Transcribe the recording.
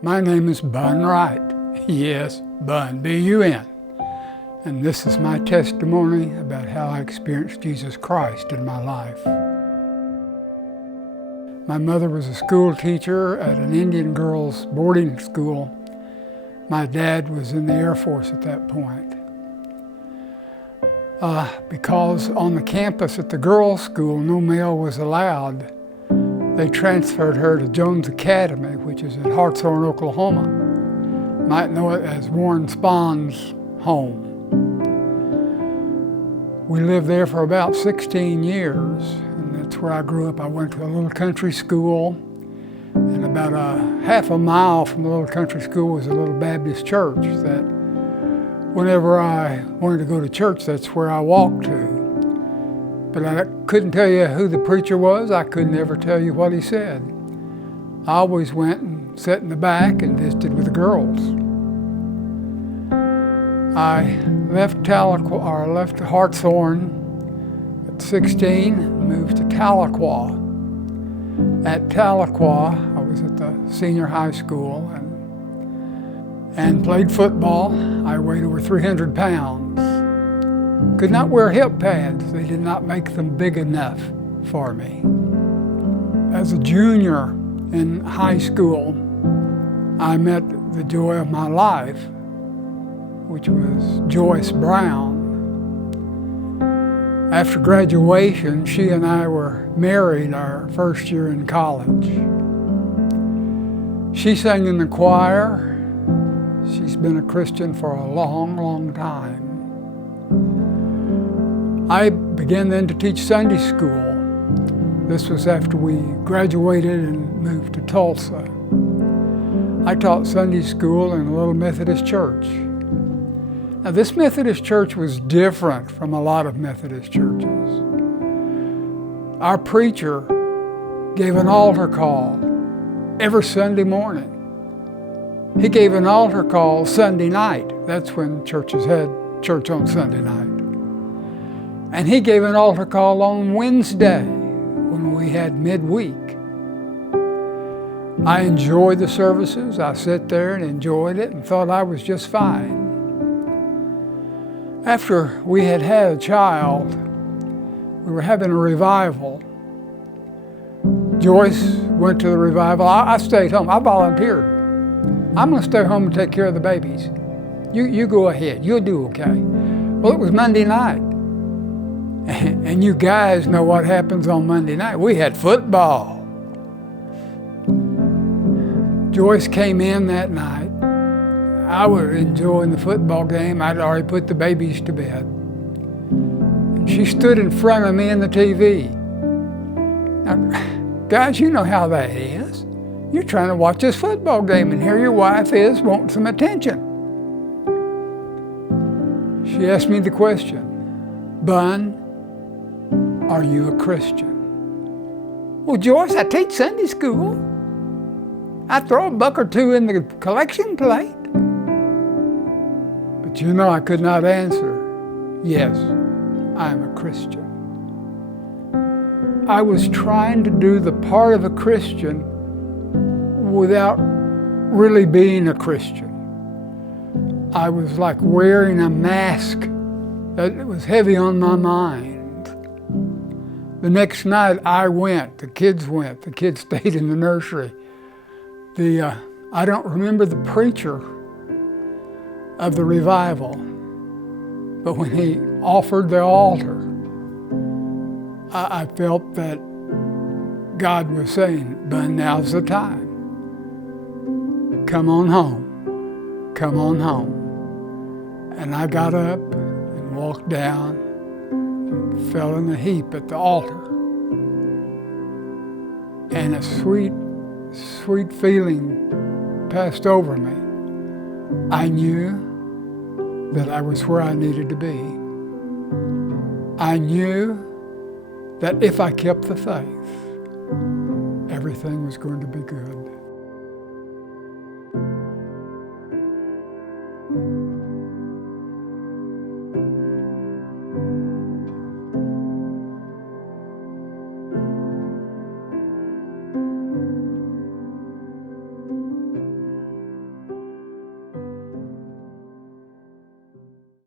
My name is Bun Wright. Yes, Bun, B-U-N. And this is my testimony about how I experienced Jesus Christ in my life. My mother was a school teacher at an Indian girls' boarding school. My dad was in the Air Force at that point. Because on the campus at the girls' school, no male was allowed, they transferred her to Jones Academy, which is at Hartshorn, Oklahoma. You might know it as Warren Spahn's home. We lived there for about 16 years, and that's where I grew up. I went to a little country school, and about a half a mile from the little country school was a little Baptist church that whenever I wanted to go to church, that's where I walked to. But I couldn't tell you who the preacher was. I could never tell you what he said. I always went and sat in the back and visited with the girls. I left Hartshorn at 16 and moved to Tahlequah. At Tahlequah, I was at the senior high school and played football. I weighed over 300 pounds. Could not wear hip pads. They did not make them big enough for me. As a junior in high school, I met the joy of my life, which was Joyce Brown. After graduation, she and I were married our first year in college. She sang in the choir. She's been a Christian for a long, long time. I began then to teach Sunday school. This was after we graduated and moved to Tulsa. I taught Sunday school in a little Methodist church. Now, this Methodist church was different from a lot of Methodist churches. Our preacher gave an altar call every Sunday morning. He gave an altar call Sunday night. That's when churches had church on Sunday night. And he gave an altar call on Wednesday when we had midweek. I enjoyed the services. I sat there and enjoyed it and thought I was just fine. After we had a child, we were having a revival. Joyce went to the revival. I stayed home. I volunteered. I'm going to stay home and take care of the babies. You go ahead. You'll do okay. Well, it was Monday night. And you guys know what happens on Monday night. We had football. Joyce came in that night. I was enjoying the football game. I'd already put the babies to bed. And she stood in front of me in the TV. Now, guys, you know how that is. You're trying to watch this football game, and here your wife is wanting some attention. She asked me the question, "Bun, are you a Christian?" "Well, Joyce, I teach Sunday school. I throw a buck or two in the collection plate." But you know I could not answer, "Yes, I am a Christian." I was trying to do the part of a Christian without really being a Christian. I was like wearing a mask that was heavy on my mind. The next night I went, the kids stayed in the nursery. I don't remember the preacher of the revival, but when he offered the altar, I felt that God was saying, "Bun, now's the time. Come on home, come on home." And I got up and walked down and fell in a heap at the altar. And a sweet, sweet feeling passed over me. I knew that I was where I needed to be. I knew that if I kept the faith, everything was going to be good.